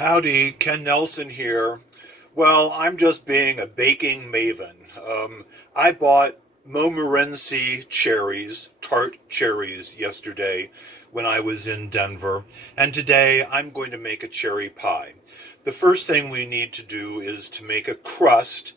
Howdy, Ken Nelson here. Well, I'm just being a baking maven. I bought Montmorency cherries, tart cherries, yesterday when I was in Denver, and today I'm going to make a cherry pie. The first thing we need to do is to make a crust,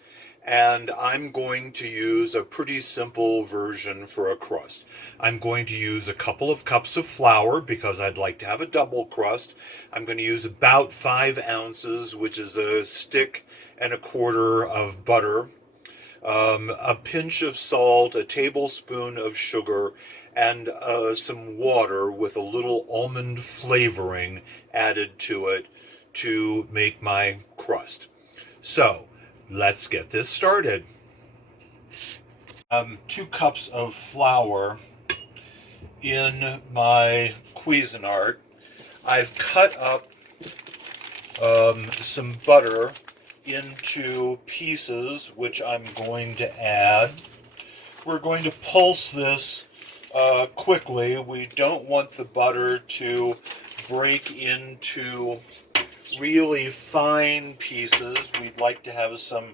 and I'm going to use a pretty simple version for a crust. I'm going to use a couple of cups of flour because I'd like to have a double crust. I'm going to use about 5 ounces, which is a stick and a quarter of butter, a pinch of salt, a tablespoon of sugar, and some water with a little almond flavoring added to it to make my crust. So let's get this started. 2 cups of flour in my Cuisinart. I've cut up some butter into pieces, which I'm going to add. We're going to pulse this quickly. We don't want the butter to break into really fine pieces. We'd like to have some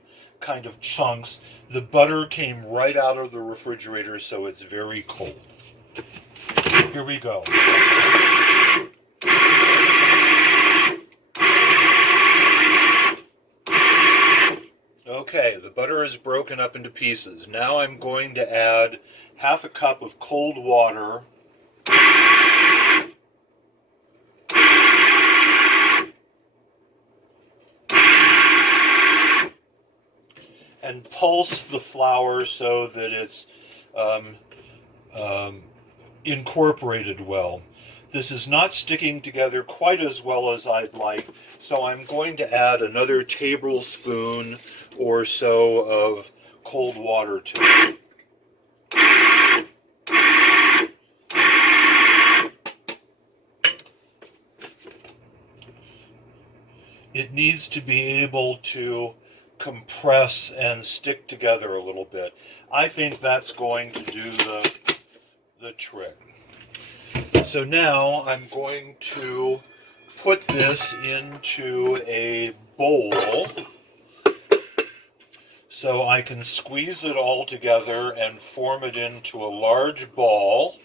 kind of chunks. The butter came right out of the refrigerator, so it's very cold. Here we go. Okay, the butter is broken up into pieces. Now I'm going to add half a cup of cold water and pulse the flour so that it's incorporated well. This is not sticking together quite as well as I'd like, so I'm going to add another tablespoon or so of cold water to it. It needs to be able to compress and stick together a little bit. I think that's going to do the trick. So now I'm going to put this into a bowl so I can squeeze it all together and form it into a large ball.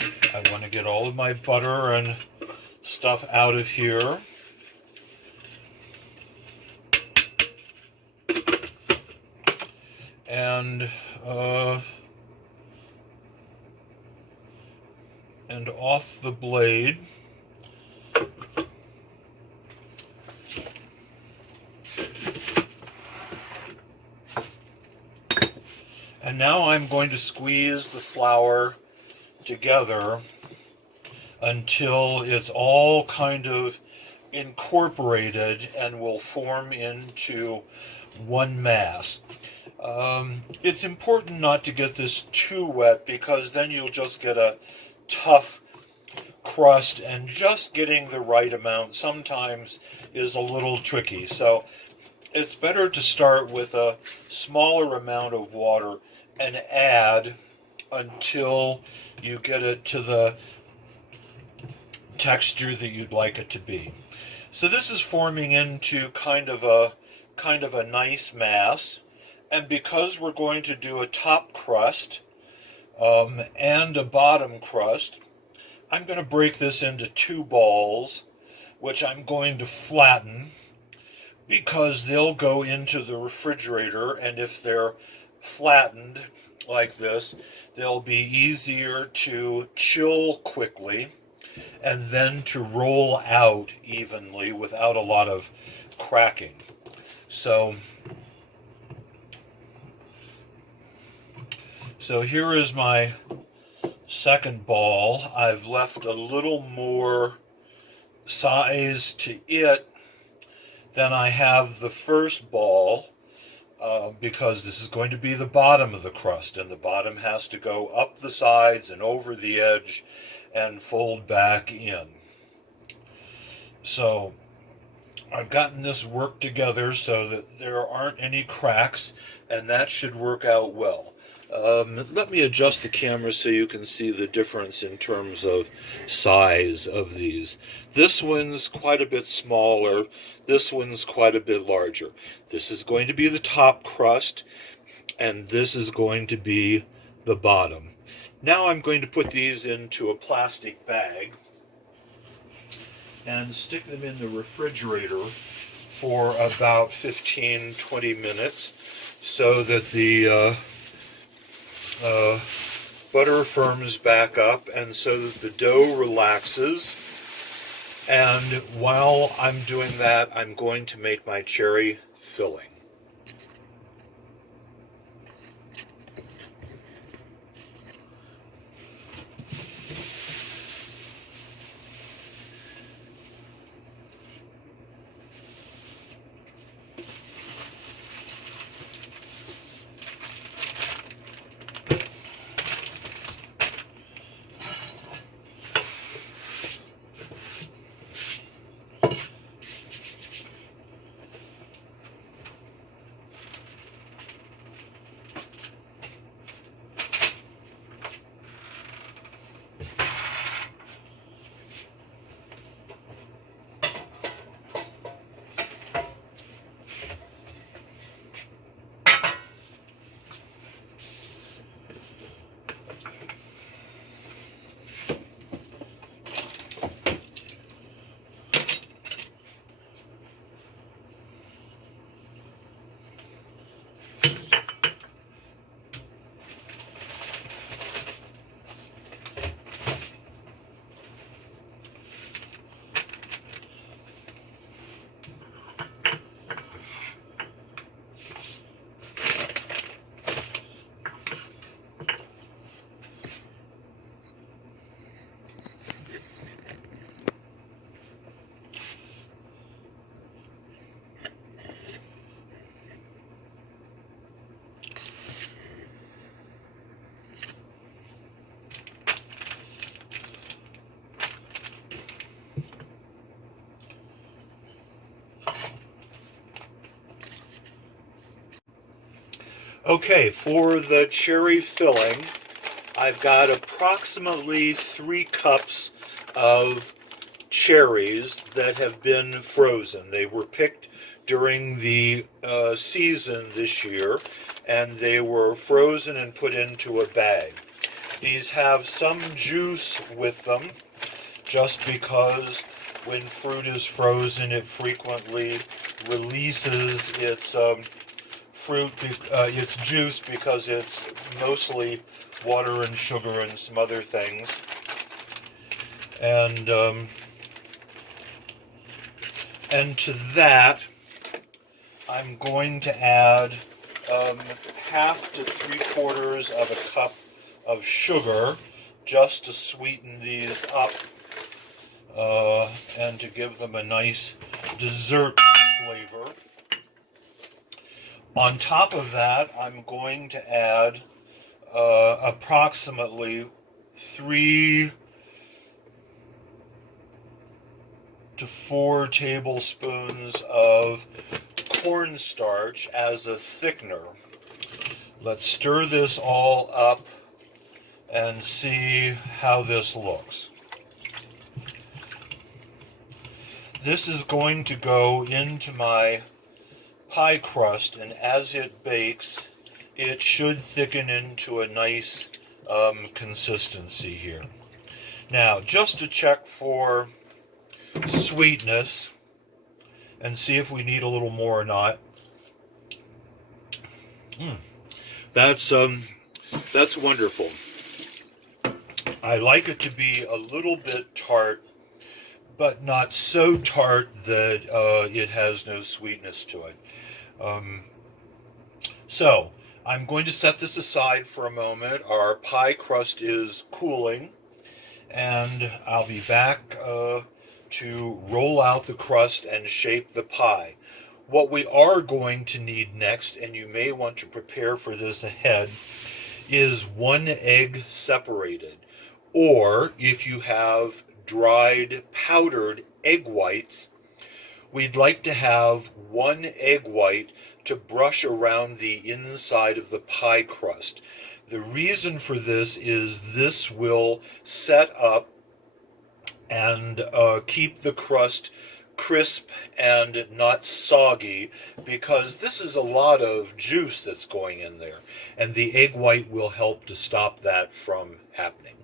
I want to get all of my butter and stuff out of here. And off the blade. And now I'm going to squeeze the flour together until it's all kind of incorporated and will form into one mass. It's important not to get this too wet because then you'll just get a tough crust, and just getting the right amount sometimes is a little tricky. So it's better to start with a smaller amount of water and add until you get it to the texture that you'd like it to be. So this is forming into kind of a nice mass, and because we're going to do a top crust and a bottom crust, I'm going to break this into 2 balls, which I'm going to flatten because they'll go into the refrigerator, and if they're flattened like this, they'll be easier to chill quickly and then to roll out evenly without a lot of cracking. So here is my second ball. I've left a little more size to it than I have the first ball because this is going to be the bottom of the crust, and the bottom has to go up the sides and over the edge and fold back in. So I've gotten this worked together so that there aren't any cracks, and that should work out well. Let me adjust the camera so you can see the difference in terms of size of these. This one's quite a bit smaller. This one's quite a bit larger. This is going to be the top crust, and this is going to be the bottom. Now I'm going to put these into a plastic bag and stick them in the refrigerator for about 15-20 minutes so that the butter firms back up and so that the dough relaxes. And while I'm doing that, I'm going to make my cherry filling. Okay, for the cherry filling, I've got approximately 3 cups of cherries that have been frozen. They were picked during the season this year, and they were frozen and put into a bag. These have some juice with them, just because when fruit is frozen, it frequently releases its its juice because it's mostly water and sugar and some other things. And to that, I'm going to add 1/2 to 3/4 of a cup of sugar just to sweeten these up and to give them a nice dessert flavor. On top of that, I'm going to add approximately 3 to 4 tablespoons of cornstarch as a thickener. Let's stir this all up and see how this looks. This is going to go into my pie crust, and as it bakes, it should thicken into a nice consistency here. Now, just to check for sweetness and see if we need a little more or not. That's wonderful. I like it to be a little bit tart, but not so tart that it has no sweetness to it. So I'm going to set this aside for a moment. Our pie crust is cooling, and I'll be back to roll out the crust and shape the pie. What we are going to need next, and you may want to prepare for this ahead, is 1 egg separated. Or if you have dried powdered egg whites, we'd like to have 1 egg white to brush around the inside of the pie crust. The reason for this is this will set up and keep the crust crisp and not soggy, because this is a lot of juice that's going in there, and the egg white will help to stop that from happening.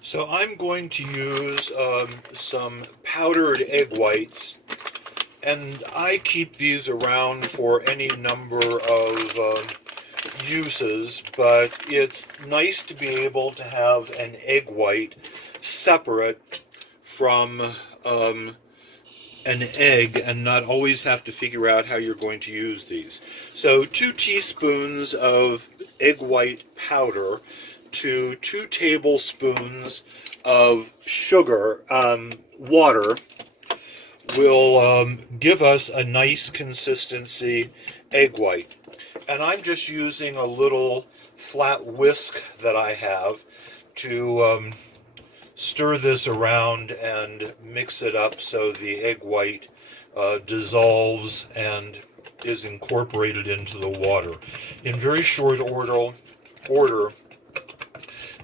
So I'm going to use some powdered egg whites, and I keep these around for any number of uses, but it's nice to be able to have an egg white separate from an egg and not always have to figure out how you're going to use these. So 2 teaspoons of egg white powder to 2 tablespoons of sugar, water, will give us a nice consistency egg white. And I'm just using a little flat whisk that I have to stir this around and mix it up so the egg white dissolves and is incorporated into the water. In very short order,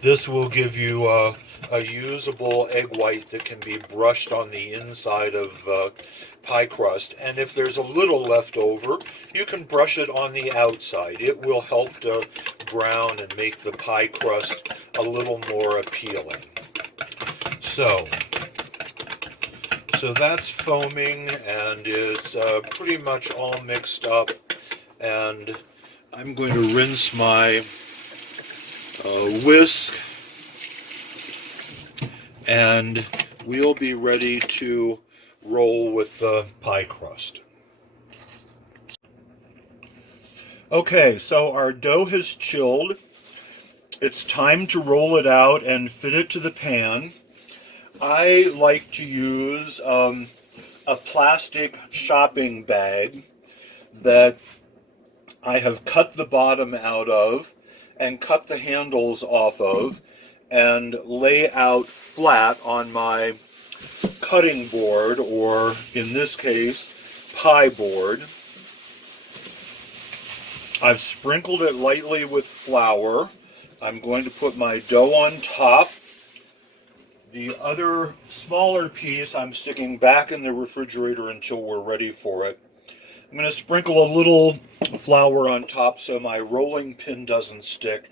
this will give you a usable egg white that can be brushed on the inside of pie crust. And if there's a little left over, you can brush it on the outside. It will help to brown and make the pie crust a little more appealing. So that's foaming, and it's pretty much all mixed up. And I'm going to rinse my whisk, and we'll be ready to roll with the pie crust. Okay, so our dough has chilled. It's time to roll it out and fit it to the pan. I like to use a plastic shopping bag that I have cut the bottom out of and cut the handles off of, and lay out flat on my cutting board, or in this case, pie board. I've sprinkled it lightly with flour. I'm going to put my dough on top. The other smaller piece I'm sticking back in the refrigerator until we're ready for it. I'm going to sprinkle a little flour on top so my rolling pin doesn't stick.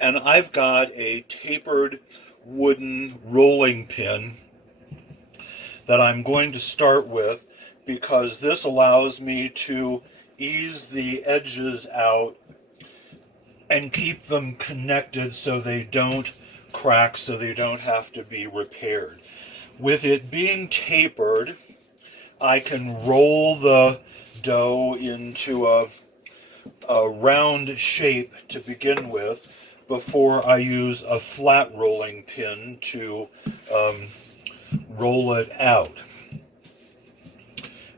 And I've got a tapered wooden rolling pin that I'm going to start with, because this allows me to ease the edges out and keep them connected so they don't crack, so they don't have to be repaired. With it being tapered, I can roll the dough into a round shape to begin with before I use a flat rolling pin to roll it out.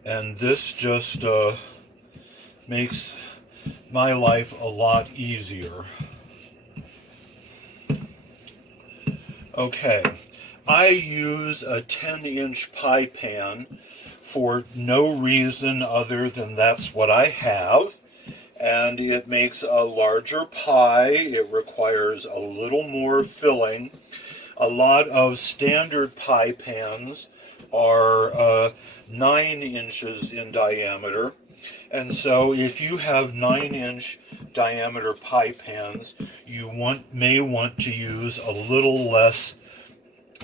And this just makes my life a lot easier. Okay, I use a 10-inch pie pan for no reason other than that's what I have, and it makes a larger pie. It requires a little more filling. A lot of standard pie pans are 9 inches in diameter, and so if you have 9-inch diameter pie pans, you may want to use a little less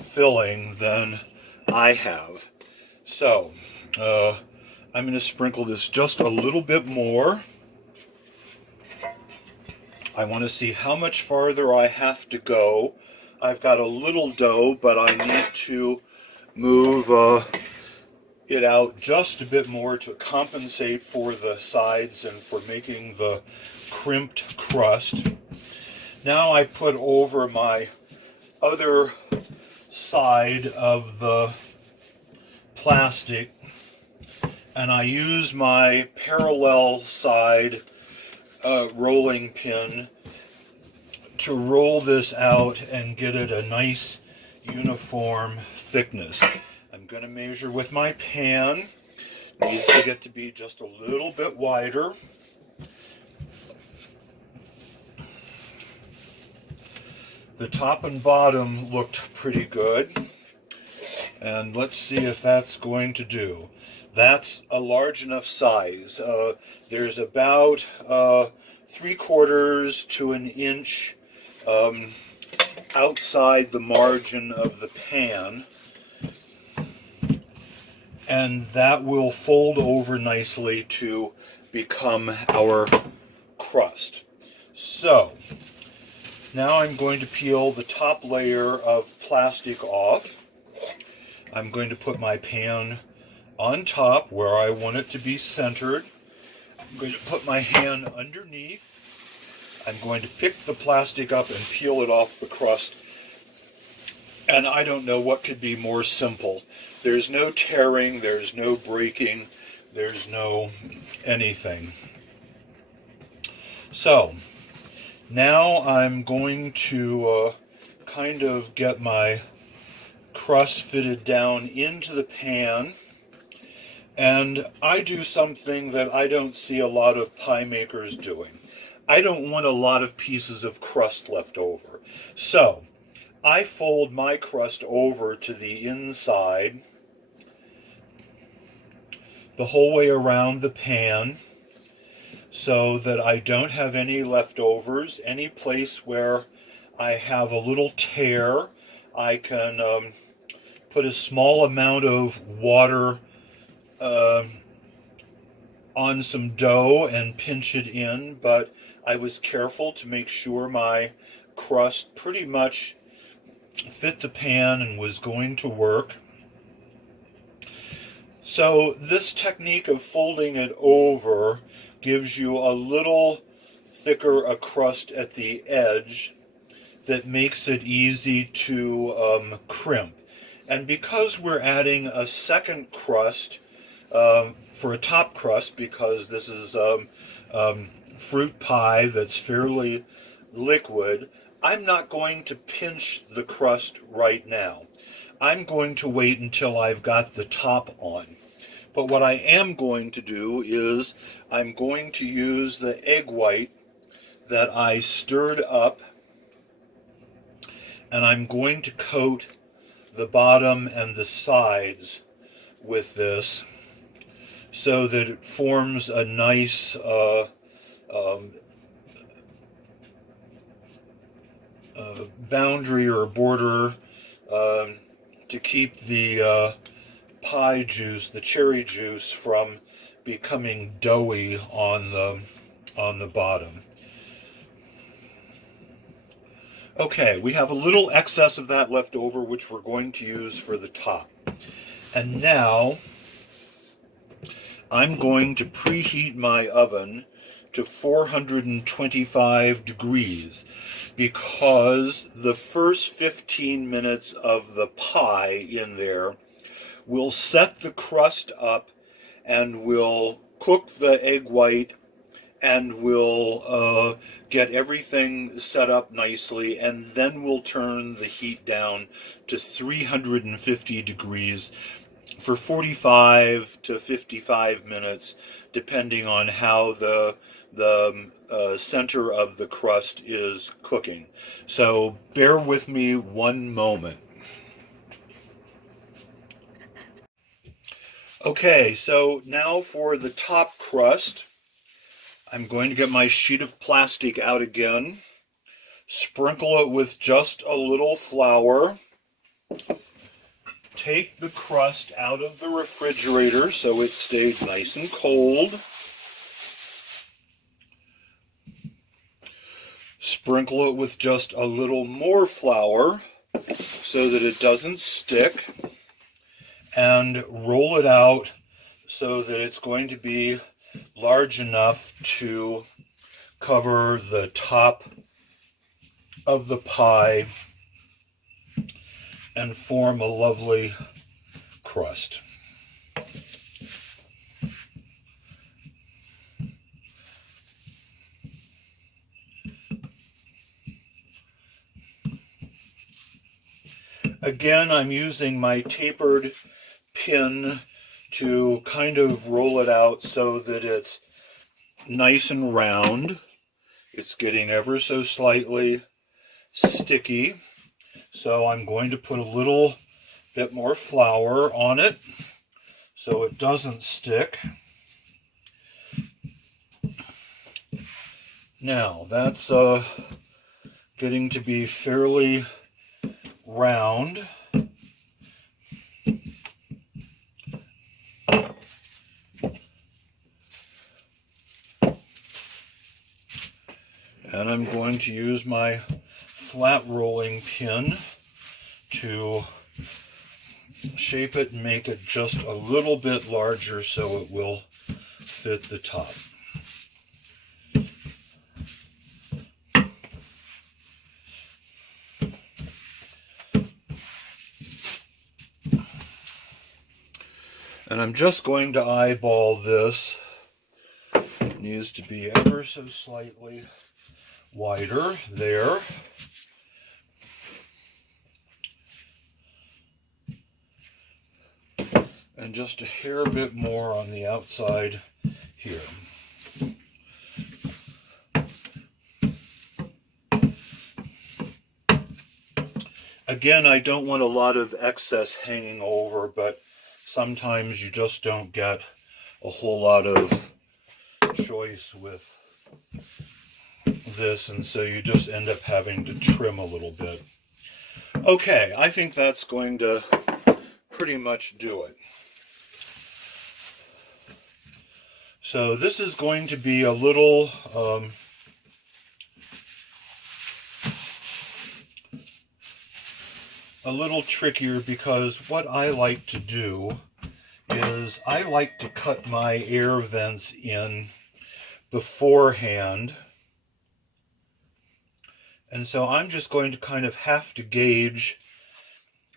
filling than I have. So I'm going to sprinkle this just a little bit more. I want to see how much farther I have to go. I've got a little dough, but I need to move it out just a bit more to compensate for the sides and for making the crimped crust. Now I put over my other side of the plastic, and I use my parallel side rolling pin to roll this out and get it a nice uniform thickness. I'm going to measure with my pan It needs to get to be just a little bit wider. The top and bottom looked pretty good. And let's see if that's going to do. That's a large enough size. There's about 3/4 to an inch outside the margin of the pan. And that will fold over nicely to become our crust. So, now I'm going to peel the top layer of plastic off. I'm going to put my pan on top where I want it to be centered. I'm going to put my hand underneath. I'm going to pick the plastic up and peel it off the crust. And I don't know what could be more simple. There's no tearing, there's no breaking, there's no anything. So, now I'm going to kind of get my crust fitted down into the pan. And I do something that I don't see a lot of pie makers doing. I don't want a lot of pieces of crust left over. So, I fold my crust over to the inside, the whole way around the pan, so that I don't have any leftovers. Any place where I have a little tear, I can put a small amount of water on some dough and pinch it in, but I was careful to make sure my crust pretty much fit the pan and was going to work. So this technique of folding it over gives you a little thicker a crust at the edge that makes it easy to crimp. And because we're adding a second crust for a top crust, because this is fruit pie that's fairly liquid, I'm not going to pinch the crust right now. I'm going to wait until I've got the top on. But what I am going to do is I'm going to use the egg white that I stirred up, and I'm going to coat the bottom and the sides with this so that it forms a nice boundary or border to keep the pie juice, the cherry juice, from becoming doughy on the bottom. Okay, we have a little excess of that left over, which we're going to use for the top. And now I'm going to preheat my oven to 425 degrees, because the first 15 minutes of the pie in there will set the crust up and will cook the egg white and will get everything set up nicely, and then we'll turn the heat down to 350 degrees for 45 to 55 minutes, depending on how the center of the crust is cooking. So bear with me one moment. Okay, so now for the top crust, I'm going to get my sheet of plastic out again, sprinkle it with just a little flour, take the crust out of the refrigerator so it stayed nice and cold, sprinkle it with just a little more flour so that it doesn't stick, and roll it out so that it's going to be large enough to cover the top of the pie and form a lovely crust. Again, I'm using my tapered pin to kind of roll it out so that it's nice and round. It's getting ever so slightly sticky. So I'm going to put a little bit more flour on it so it doesn't stick. Now that's getting to be fairly round. And I'm going to use my flat rolling pin to shape it and make it just a little bit larger so it will fit the top. And I'm just going to eyeball this. It needs to be ever so slightly wider there. And just a hair bit more on the outside here. Again, I don't want a lot of excess hanging over, but sometimes you just don't get a whole lot of choice with this, and so you just end up having to trim a little bit. Okay, I think that's going to pretty much do it. So this is going to be a little trickier, because what I like to do is I like to cut my air vents in beforehand. And so I'm just going to kind of have to gauge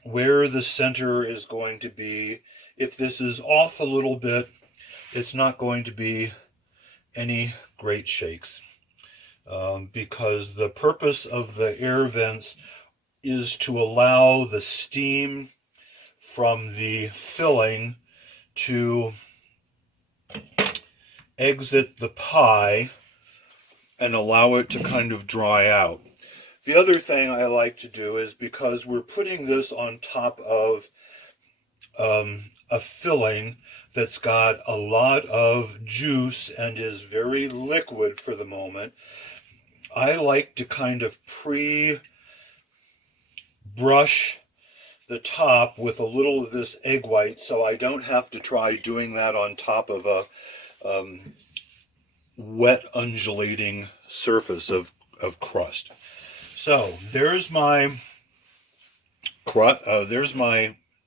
where the center is going to be. If this is off a little bit, it's not going to be any great shakes, because the purpose of the air vents is to allow the steam from the filling to exit the pie and allow it to kind of dry out. The other thing I like to do is, because we're putting this on top of a filling that's got a lot of juice and is very liquid for the moment, I like to kind of pre-brush the top with a little of this egg white, so I don't have to try doing that on top of a wet undulating surface of crust. So there's my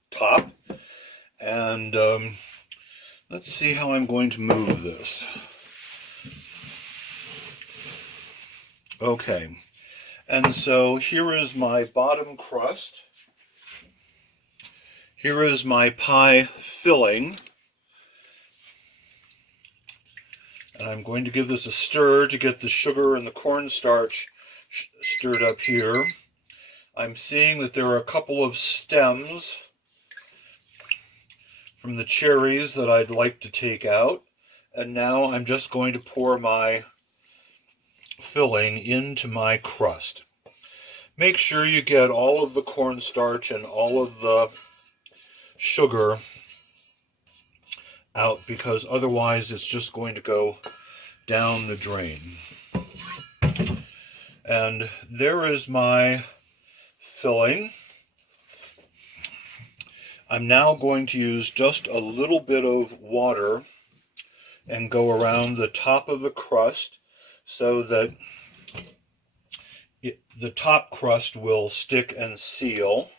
top, and let's see how I'm going to move this. Okay, and so here is my bottom crust. Here is my pie filling. And I'm going to give this a stir to get the sugar and the cornstarch stirred up here. I'm seeing that there are a couple of stems from the cherries that I'd like to take out. And now I'm just going to pour my filling into my crust. Make sure you get all of the cornstarch and all of the sugar out, because otherwise it's just going to go down the drain. And there is my filling. I'm now going to use just a little bit of water and go around the top of the crust so that the top crust will stick and seal.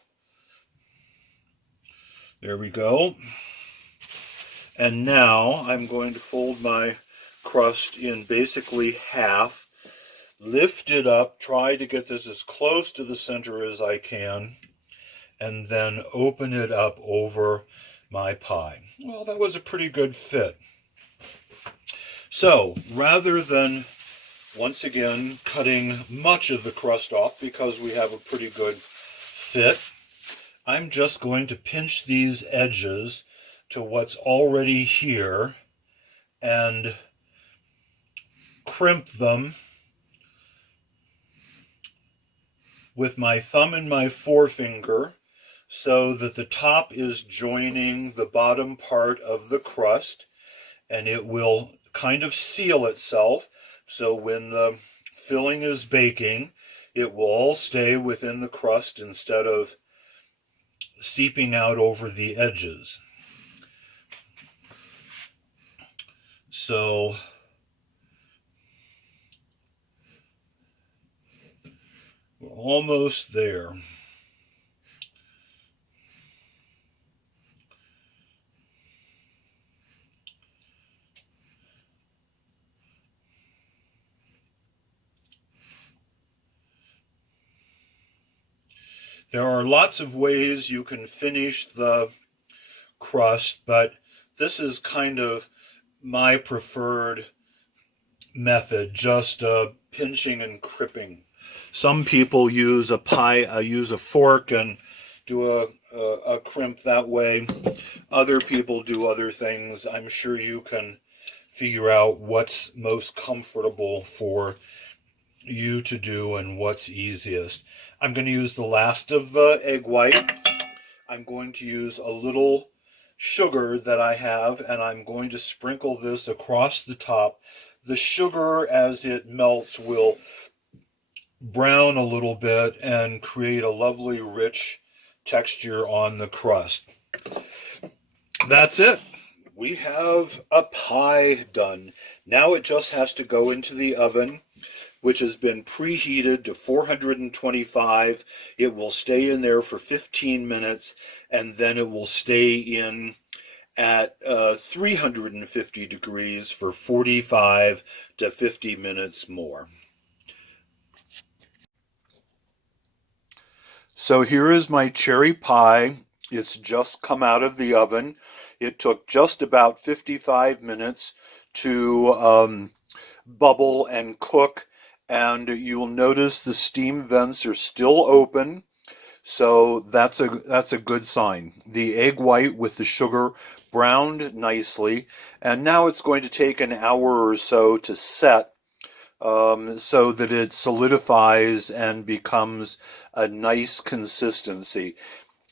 There we go. And now I'm going to fold my crust in basically half, lift it up, try to get this as close to the center as I can, and then open it up over my pie. Well, that was a pretty good fit. So rather than, once again, cutting much of the crust off because we have a pretty good fit, I'm just going to pinch these edges to what's already here and crimp them with my thumb and my forefinger so that the top is joining the bottom part of the crust, and it will kind of seal itself, so when the filling is baking, it will all stay within the crust instead of seeping out over the edges. So we're almost there. There are lots of ways you can finish the crust, but this is kind of my preferred method, just pinching and crimping. Some people use a fork and do a crimp that way. Other people do other things. I'm sure you can figure out what's most comfortable for you to do and what's easiest. I'm going to use the last of the egg white. I'm going to use a little sugar that I have, and I'm going to sprinkle this across the top. The sugar, as it melts, will brown a little bit and create a lovely rich texture on the crust. That's it. We have a pie done. Now it just has to go into the oven, which has been preheated to 425. It will stay in there for 15 minutes, and then it will stay in at 350 degrees for 45 to 50 minutes more. So here is my cherry pie. It's just come out of the oven. It took just about 55 minutes to bubble and cook, and you'll notice the steam vents are still open, so that's a good sign. The egg white with the sugar browned nicely, and now it's going to take an hour or so to set, so that it solidifies and becomes a nice consistency.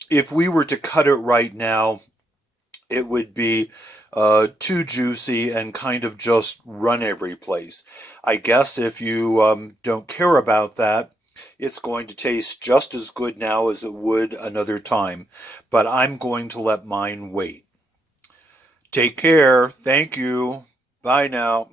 If we were to cut it right now, it would be too juicy and kind of just run every place. I guess if you don't care about that, it's going to taste just as good now as it would another time. But I'm going to let mine wait. Take care. Thank you. Bye now.